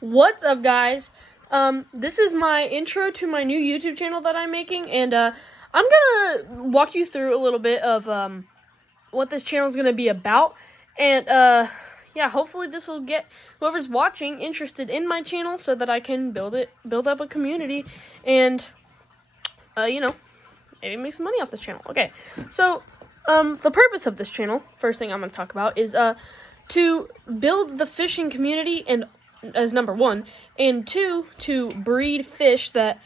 What's up, guys? This is my intro to my new YouTube channel that I'm making, and I'm gonna walk you through a little bit of what this channel is gonna be about, and yeah, hopefully this will get whoever's watching interested in my channel so that I can build up a community, and maybe make some money off this channel. Okay, so the purpose of this channel, first thing I'm gonna talk about is to build the fishing community, and as number one, and two, to breed fish that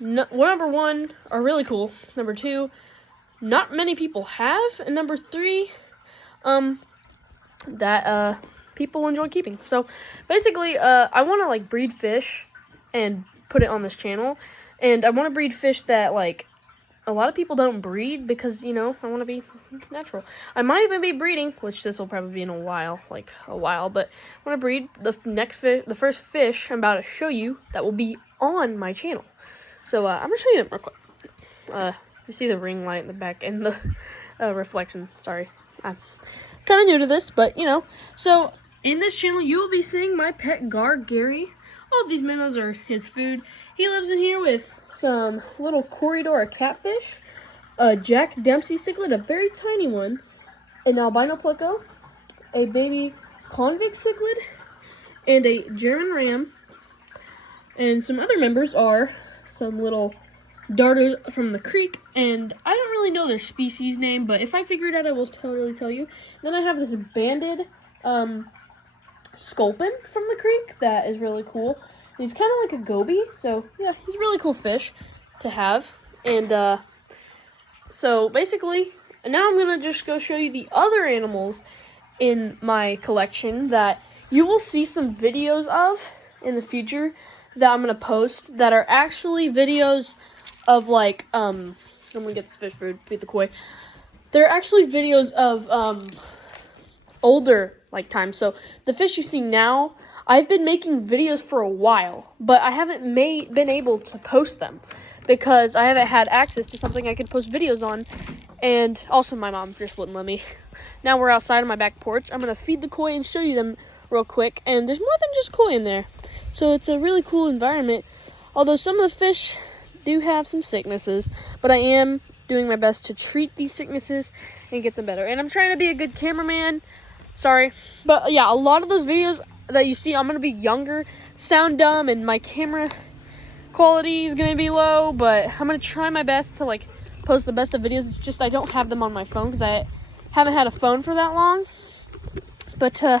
number one are really cool, number two, not many people have, and number three, that people enjoy keeping. So basically, I want to breed fish and put it on this channel, and I want to breed fish that a lot of people don't breed because, I want to be natural. I might even be breeding, which this will probably be in a while, but I want to breed the first fish I'm about to show you that will be on my channel. So, I'm going to show you them real quick. You see the ring light in the back and the reflection. Sorry. I'm kind of new to this, but, So, in this channel, you will be seeing my pet Gar, Gary. All of these minnows are his food. He lives in here with some little corridor catfish, a Jack Dempsey cichlid, a very tiny one, an albino pleco, a baby convict cichlid, and a German ram. And some other members are some little darters from the creek, and I don't really know their species name, but if I figure it out, I will totally tell you. Then I have this banded sculpin from the creek that is really cool. He's kind of like a goby, so yeah, he's a really cool fish to have. And so basically, now I'm gonna just go show you the other animals in my collection that you will see some videos of in the future that I'm gonna post that are actually videos of I'm gonna get this fish food, feed the koi. They're actually videos of older times. So the fish you see now, I've been making videos for a while, but I haven't been able to post them because I haven't had access to something I could post videos on, and also my mom just wouldn't let me. Now we're outside on my back porch. I'm gonna feed the koi and show you them real quick, and there's more than just koi in there, so it's a really cool environment. Although some of the fish do have some sicknesses, but I am doing my best to treat these sicknesses and get them better. And I'm trying to be a good cameraman. Sorry, but yeah, a lot of those videos that you see, I'm gonna be younger, sound dumb, and my camera quality is gonna be low, but I'm gonna try my best to post the best of videos. It's just I don't have them on my phone because I haven't had a phone for that long. But I'm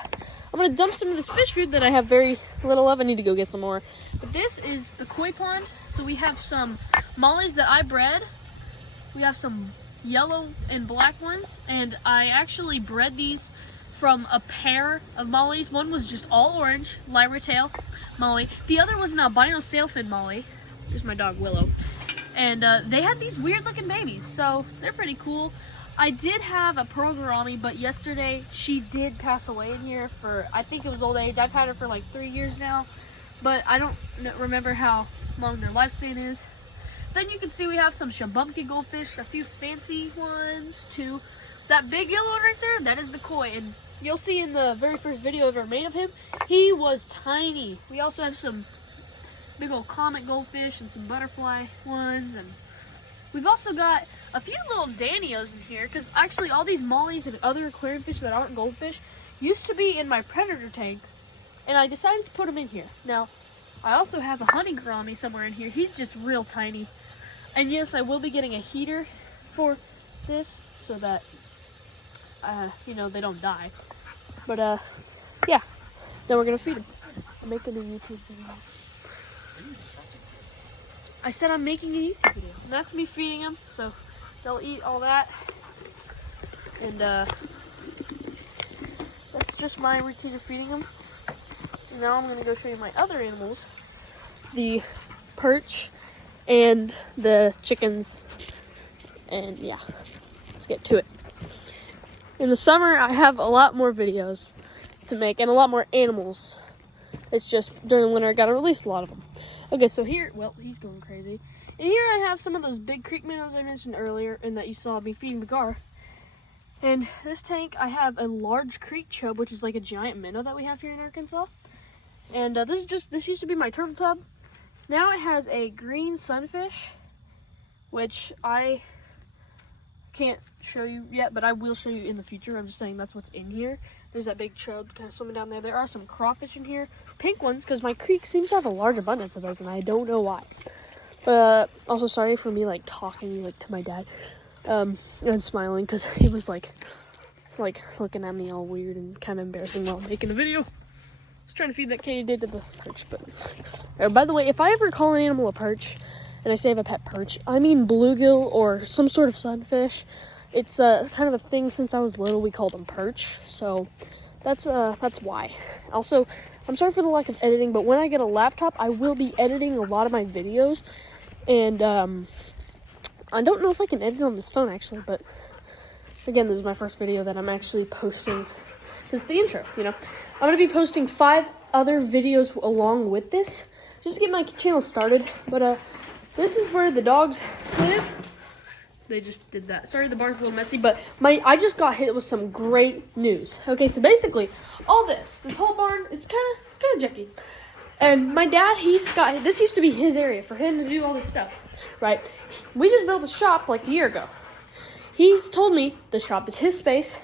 gonna dump some of this fish food that I have very little of. I need to go get some more. But this is the koi pond. So we have some mollies that I bred. We have some yellow and black ones, and I actually bred these from a pair of mollies. One was just all orange, lyra tail molly. The other was an albino sailfin molly. There's my dog Willow. And they had these weird looking babies, so they're pretty cool. I did have a pearl gourami, but yesterday she did pass away in here for, I think it was old age. I've had her for 3 years now, but I don't remember how long their lifespan is. Then you can see we have some shabumki goldfish, a few fancy ones too. That big yellow one right there, that is the koi, and you'll see in the very first video I ever made of him, he was tiny. We also have some big old comet goldfish and some butterfly ones, and we've also got a few little danios in here, because actually all these mollies and other aquarium fish that aren't goldfish used to be in my predator tank, and I decided to put them in here. Now, I also have a honey gourami somewhere in here. He's just real tiny. And yes, I will be getting a heater for this so that they don't die. But yeah, now we're gonna feed them. I'm making a YouTube video. I said I'm making a YouTube video, and that's me feeding them, so they'll eat all that. And that's just my routine of feeding them. And now I'm gonna go show you my other animals, the perch and the chickens. And yeah, let's get to it. In the summer, I have a lot more videos to make and a lot more animals. It's just during the winter, I gotta release a lot of them. Okay, so here, well, he's going crazy. And here I have some of those big creek minnows I mentioned earlier and that you saw me feeding the gar. And this tank, I have a large creek chub, which is like a giant minnow that we have here in Arkansas. And this used to be my turtle tub. Now it has a green sunfish, which I can't show you yet, but I will show you in the future. I'm just saying that's what's in here. There's that big chub kind of swimming down there. There are some crawfish in here, pink ones, because my creek seems to have a large abundance of those, and I don't know why. But also sorry for me like talking like to my dad, and smiling because he was like, it's like looking at me all weird and kind of embarrassing while making a video. I was trying to feed that katydid to the perch, but by the way, if I ever call an animal a perch, and I say I have a pet perch, I mean bluegill or some sort of sunfish. It's kind of a thing since I was little. We called them perch, so that's why. Also, I'm sorry for the lack of editing, but when I get a laptop, I will be editing a lot of my videos, and I don't know if I can edit on this phone actually, but again, this is my first video that I'm actually posting. This is the intro, you know. I'm gonna be posting 5 other videos along with this, just to get my channel started. But this is where the dogs live. They just did that. Sorry, the bar's a little messy, but I just got hit with some great news. Okay, so basically, all this whole barn, it's kind of junky. And my dad, this used to be his area for him to do all this stuff, right? We just built a shop like a year ago. He's told me the shop is his space,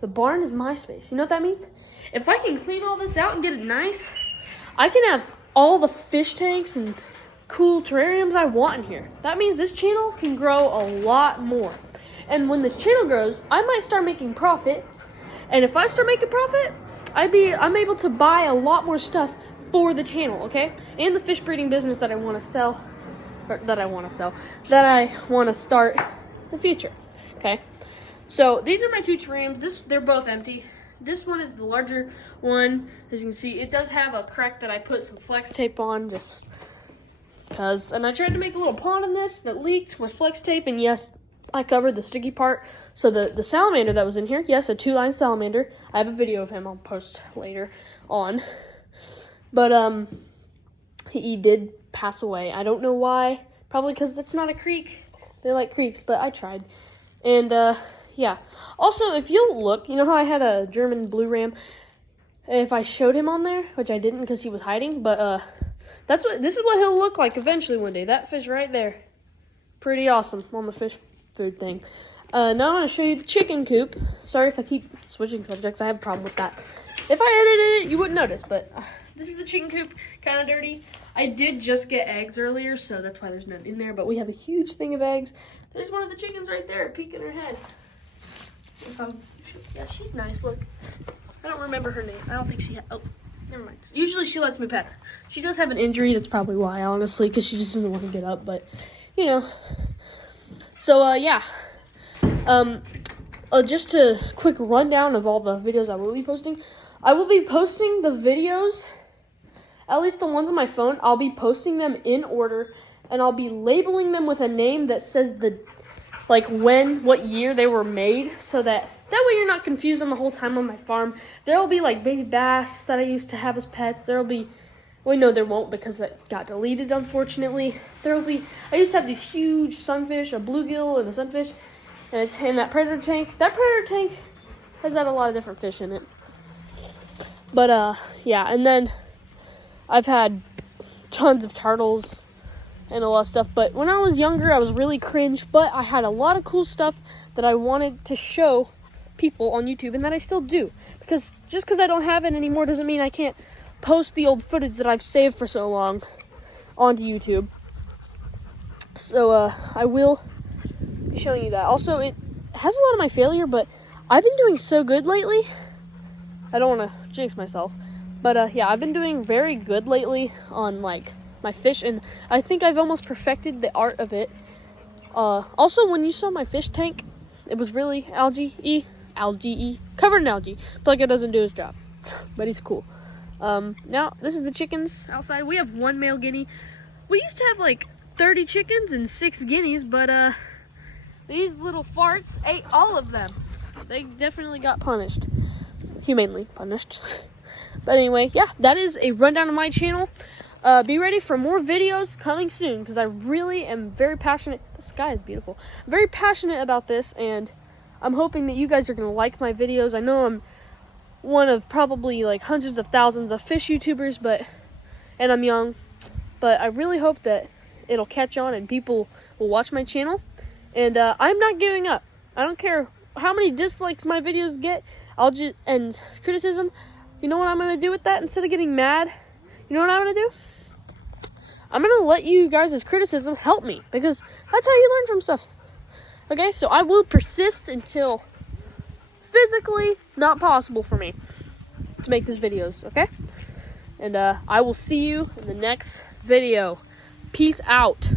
the barn is my space. You know what that means? If I can clean all this out and get it nice, I can have all the fish tanks and cool terrariums I want in here. That means this channel can grow a lot more. And when this channel grows, I might start making profit. And if I start making profit, I'm able to buy a lot more stuff for the channel, okay? And the fish breeding business that I want to sell, that I want to start in the future, okay? So these are my 2 terrariums. They're both empty. This one is the larger one. As you can see, it does have a crack that I put some flex tape on, just and I tried to make a little pond in this that leaked with flex tape, and yes, I covered the sticky part. So the salamander that was in here, yes, a 2-line salamander. I have a video of him I'll post later on. But he did pass away. I don't know why. Probably because it's not a creek. They like creeks, but I tried. And yeah. Also, if you'll look, you know how I had a German blue ram? If I showed him on there, which I didn't because he was hiding, but this is what he'll look like eventually one day. That fish right there. Pretty awesome on the fish food thing. Now I'm going to show you the chicken coop. Sorry if I keep switching subjects. I have a problem with that. If I edited it, you wouldn't notice, but this is the chicken coop. Kind of dirty. I did just get eggs earlier, so that's why there's none in there, but we have a huge thing of eggs. There's one of the chickens right there peeking her head. Yeah, she's nice. Look. I don't remember her name. I don't think she had. Oh, never mind. Usually she lets me pet her. She does have an injury. That's probably why, honestly, because she just doesn't want to get up. But, you know. So, yeah. Just a quick rundown of all the videos I will be posting. I will be posting the videos, at least the ones on my phone. I'll be posting them in order, and I'll be labeling them with a name that says what year they were made, so that way you're not confused on the whole time on my farm. There will be like baby bass that I used to have as pets. There will be, well, no, there won't because that got deleted, unfortunately. I used to have these huge sunfish, a bluegill and a sunfish, and it's in that predator tank. That predator tank has had a lot of different fish in it. But, yeah, and then I've had tons of turtles and a lot of stuff. But when I was younger, I was really cringe, but I had a lot of cool stuff that I wanted to show people on YouTube, and that I still do. Because just because I don't have it anymore doesn't mean I can't post the old footage that I've saved for so long onto YouTube. So, I will be showing you that. Also, it has a lot of my failure, but I've been doing so good lately. I don't want to jinx myself. But, yeah, I've been doing very good lately on, like, my fish, and I think I've almost perfected the art of it. Also, when you saw my fish tank, it was really algae-y, covered in algae. But like it doesn't do his job, but he's cool. Now, this is the chickens outside. We have 1 male guinea. We used to have like 30 chickens and 6 guineas, but these little farts ate all of them. They definitely got punished, humanely punished. But anyway, yeah, that is a rundown of my channel. Be ready for more videos coming soon, because I really am very passionate. The sky is beautiful. I'm very passionate about this, and I'm hoping that you guys are going to like my videos. I know one of probably like hundreds of thousands of fish YouTubers, and I'm young, but I really hope that it'll catch on and people will watch my channel. And I'm not giving up. I don't care how many dislikes my videos get, and criticism. You know what I'm gonna do with that? Instead of getting mad, you know what I'm gonna do? I'm gonna let you guys' criticism help me, because that's how you learn from stuff. Okay, so I will persist until physically not possible for me to make these videos, okay? And I will see you in the next video. Peace out.